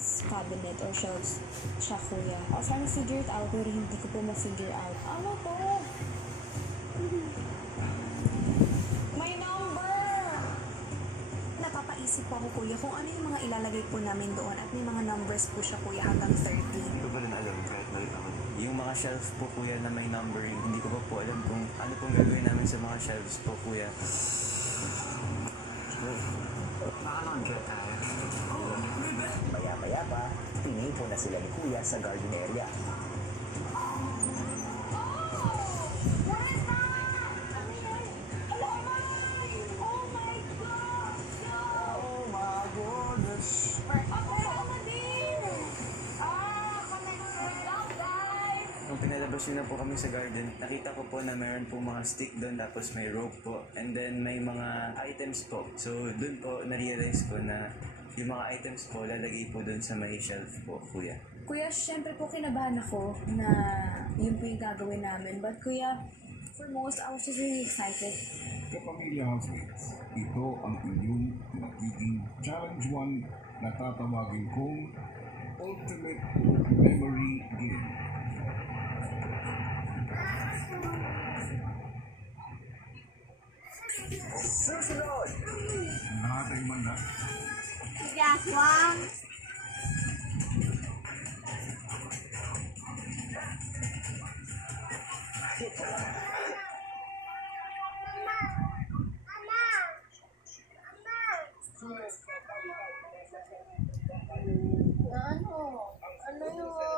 cabinet or shelves siya, kuya. I was trying to figure it out, pero hindi ko po ma-figure out. Ano to? My number! Napapaisip po ako, kuya, kung ano yung mga ilalagay po namin doon at may mga numbers po siya, kuya, hanggang 30. Hindi ko pa rin alam kahit balik ako. Yung mga shelves po, kuya, na may numbering, hindi ko pa po alam kung ano pong gagawin namin sa mga shelves po, kuya. Baka mag-get tayo. Maya-maya pa, tingin po na sila ni Kuya sa garden area. Nung pinalabas nyo na po kami sa garden, nakita ko po na mayroon po mga stick doon, tapos may rope po, and then may mga items po. So doon po na-realize ko na yung mga items po lalagay po doon sa may shelf po, kuya. Kuya, syempre po kinabahan ako na yun po yung gagawin namin. But kuya, for most, I was just really excited. Kapamilya Housemates, ito ang inyong magiging Challenge 1 na tatawagin kong Ultimate Memory Game. Susunod! Lahat ay manda. Ano yun?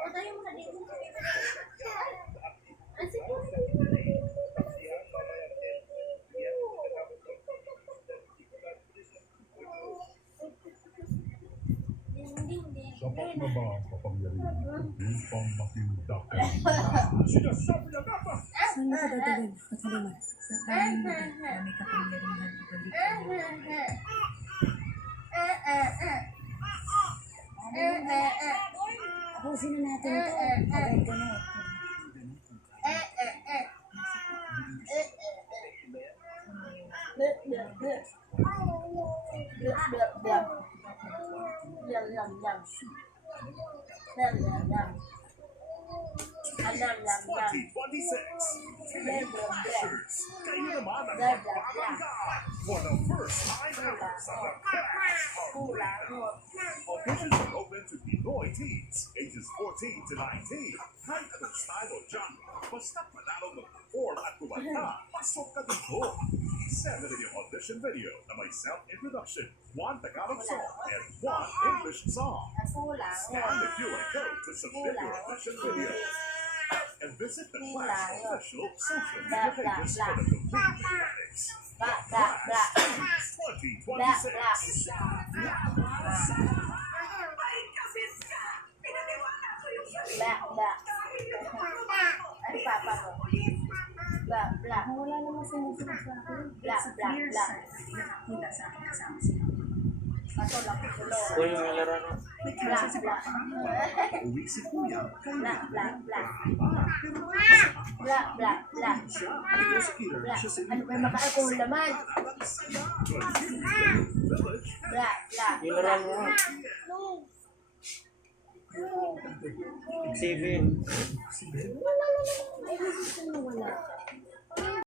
O, tayo mo na dito. Hindi. Sapat na ba ang kapangyarihan upang matindakan? Saan mo ka dadalhin? Katalima. Sa tayong lugar na may kapangyarihan ibalik Tapusin na natin ito. Agad ka na. Kayo naman ang magpapangga for the first time ever sa The Clash of Freedom. Auditions are open to Pinoy teens ages 14 to 19. Kahit anong style o genre, basta panalo mag-perform at kumanta, pasok ka dito. Send in your audition video na may self-introduction, 1 Tagalog song, and 1 English song. Scan the QR code to submit your audition video. And visit the Clash official social media pages for the complete mechanics. Clash 2026. Ano papa mo? Black. Wala naman sumusunod sa akin. Black. Nakakita sa akin kasama sila. Patulak ko tulo. Uy, yung laro na. Black. Uwi si Kuya. Black. Ano ba yung makaakong laman? Black. Yung laro mo. Exhibit. Wala.